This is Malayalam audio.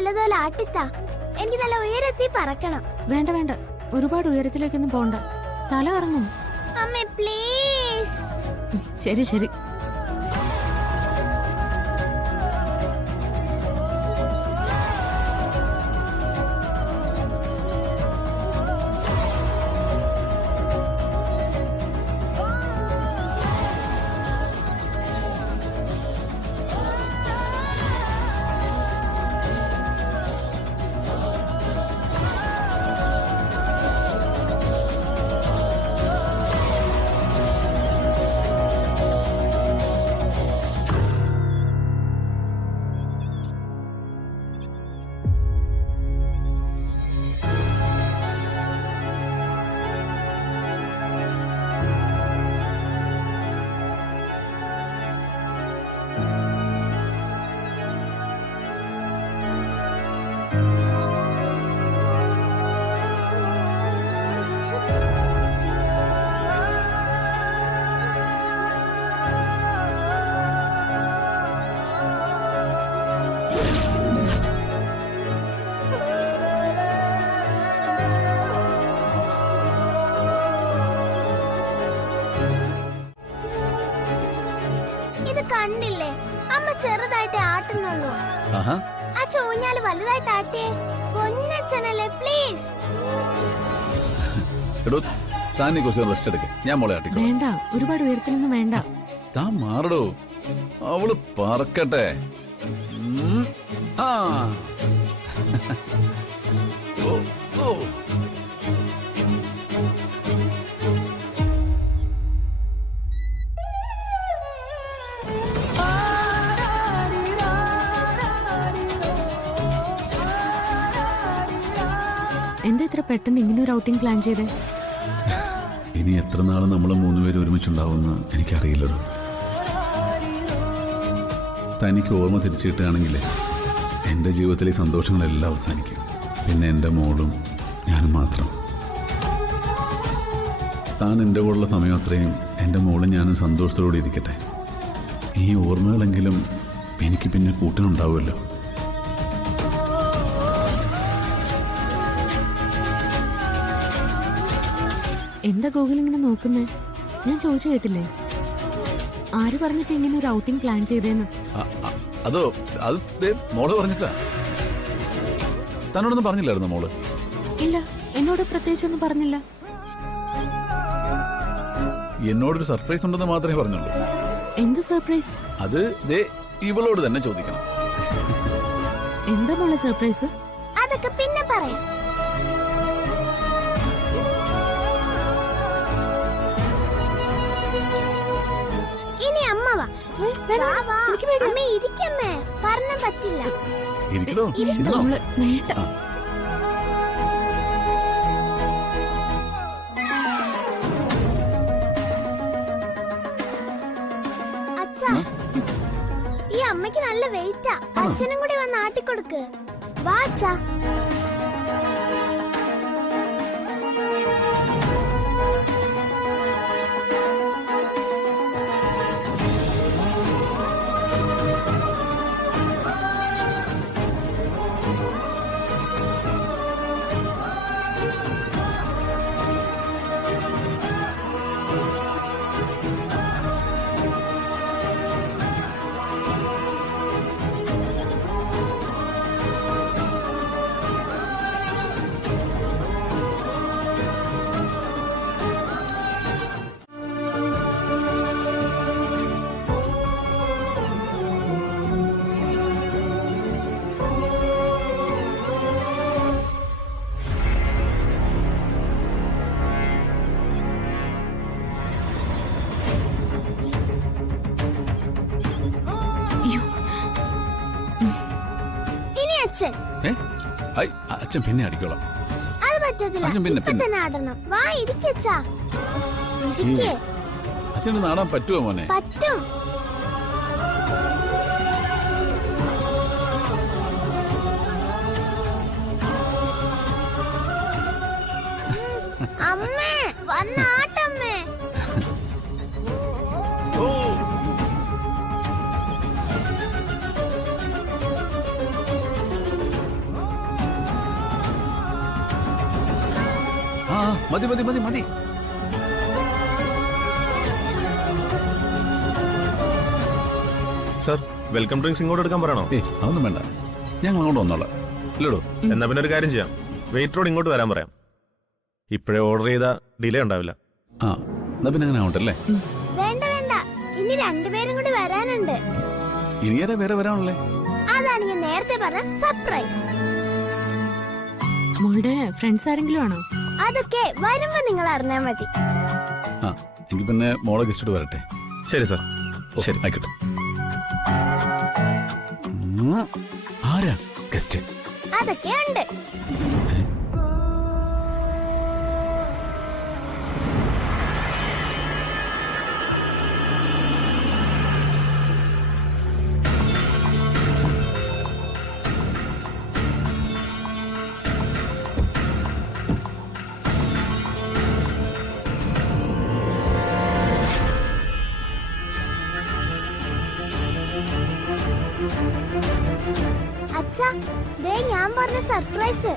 നല്ലതുപോലെ ആട്ടിത്താ. എനിക്ക് നല്ല ഉയരത്തിൽ പറക്കണം. വേണ്ട വേണ്ട, ഒരുപാട് ഉയരത്തിലേക്കൊന്നും പോണ്ട, തല കറങ്ങും. അമ്മേ പ്ലീസ്. ശരി ശരി. കണ്ടില്ലേ, അമ്മ ചെറുതായിട്ട് ആട്ടുന്നുള്ളൂ. ആ ചോഞ്ഞാല് വലുതായിട്ട് ആട്ടിയേ. പൊന്നച്ചനല്ലേ, പ്ലീസ്. ഞാൻ മോളെ ആട്ടിക്കോ. വേണ്ട, ഒരുപാട് ഉയരത്തിലൊന്നും വേണ്ട. താൻ മാറടോ, അവള് പറക്കട്ടെ. ആ ഓ ഓ എന്താ ഇത്ര പെട്ടെന്ന് ഇങ്ങനെ ഒരു ഔട്ടിംഗ് പ്ലാൻ ചെയ്തേ? ഇനി എത്ര നാള് നമ്മള് മൂന്നുപേരും ഒരുമിച്ചുണ്ടാവുമെന്ന് എനിക്കറിയില്ലല്ലോ. തനിക്ക് ഓർമ്മ തിരിച്ചു കിട്ടുകയാണെങ്കിലേ എന്റെ ജീവിതത്തിലെ സന്തോഷങ്ങളെല്ലാം അവസാനിക്കും. പിന്നെ എന്റെ മോളും ഞാനും മാത്രം. താൻ എന്റെ കൂടെയുള്ള സമയം അത്രയും എന്റെ മോളും ഞാനും സന്തോഷത്തോടെ ഇരിക്കട്ടെ. ഈ ഓർമ്മകളെങ്കിലും എനിക്ക് പിന്നെ കൂട്ടിനുണ്ടാവുമല്ലോ. എന്താ ഗോകുൽ ഇങ്ങനെ നോക്കുന്നേ? ഞാൻ ചോദിച്ചു കേട്ടില്ലേ? ആര് പറഞ്ഞിട്ട് ഇങ്ങനെ ഒരു ഔട്ടിംഗ് പ്ലാൻ ചെയ്തേന്ന്? അതോ, അത് മോള് പറഞ്ഞിട്ടാ. തന്നോടൊന്നും പറഞ്ഞില്ലായിരുന്നു മോള്? ഇല്ല, എന്നോട് പ്രത്യേകിച്ചൊന്നും പറഞ്ഞില്ല. എന്നോടൊരു സർപ്രൈസ് ഉണ്ടെന്ന് മാത്രമേ പറഞ്ഞുള്ളൂ. എന്ത് സർപ്രൈസ്? അത് ഇവളോട് തന്നെ ചോദിക്കണം. എന്താ മോളെ സർപ്രൈസ്? അതൊക്കെ പിന്നെ പറയാം. ഇനി അമ്മ വാ. അമ്മ ഇരിക്കമ്മേ, പറഞ്ഞ പറ്റില്ല. ഇരിക്കണോ? അച്ഛാ, ഈ അമ്മയ്ക്ക് നല്ല വെയിറ്റാ. അച്ഛനും കൂടി വന്ന് ആട്ടിക്കൊടുക്ക്. വാ അച്ഛാ. അച്ഛൻ പിന്നെ അടിക്കോളാം. അത് പറ്റത്തില്ല. പിന്നെ ആടണം. വാ ഇരിക്കച്ചാ. അച്ഛന് നാടാൻ പറ്റുമോ മോനെ? പറ്റും. അമ്മേ വന്നാട്ടമ്മേ. മതി മതി മതി മതി. സർ, വെൽക്കം ഡ്രിങ്ക്സ് ഇങ്ങോട്ട് എടുക്കാൻ പറയണോ? അതൊന്നും വേണ്ട, ഞങ്ങൾ അങ്ങോട്ട് വന്നോളാം. ഇല്ലടോ? എന്നാ പിന്നെ ഒരു കാര്യം ചെയ്യാം, വെയിറ്ററോട് ഇങ്ങോട്ട് വരാൻ പറയാം. ഇപ്പോഴേ ഓർഡർ ചെയ്ത ഡിലേ ഉണ്ടാവില്ല. ആ, എന്നാ പിന്നെ അങ്ങനെ ആവട്ടെ അല്ലേ? വേണ്ട വേണ്ട, ഇനി രണ്ടുപേരും കൂടി വരാനുണ്ട്. ഇനിയാരാ വേറെ വരാനുള്ളേ? അതാണ് ഞാൻ നേരത്തെ പറഞ്ഞ സർപ്രൈസ്. മോളുടെ ഫ്രണ്ട്സ് ആരെങ്കിലും ആണോ? അതൊക്കെ വരുമ്പോ നിങ്ങൾ അറിഞ്ഞാൽ മതി. ആ, എങ്കിൽ പിന്നെ മോളെ ഗസ്റ്റ് വരട്ടെ. ശരി സർ. ശരി, ആയിക്കോട്ടെ. ആരാ ഗസ്റ്റ്? അതൊക്കെ ഉണ്ട്. അച്ഛാ, ദേ ഞാൻ പറഞ്ഞ സർപ്രൈസ്.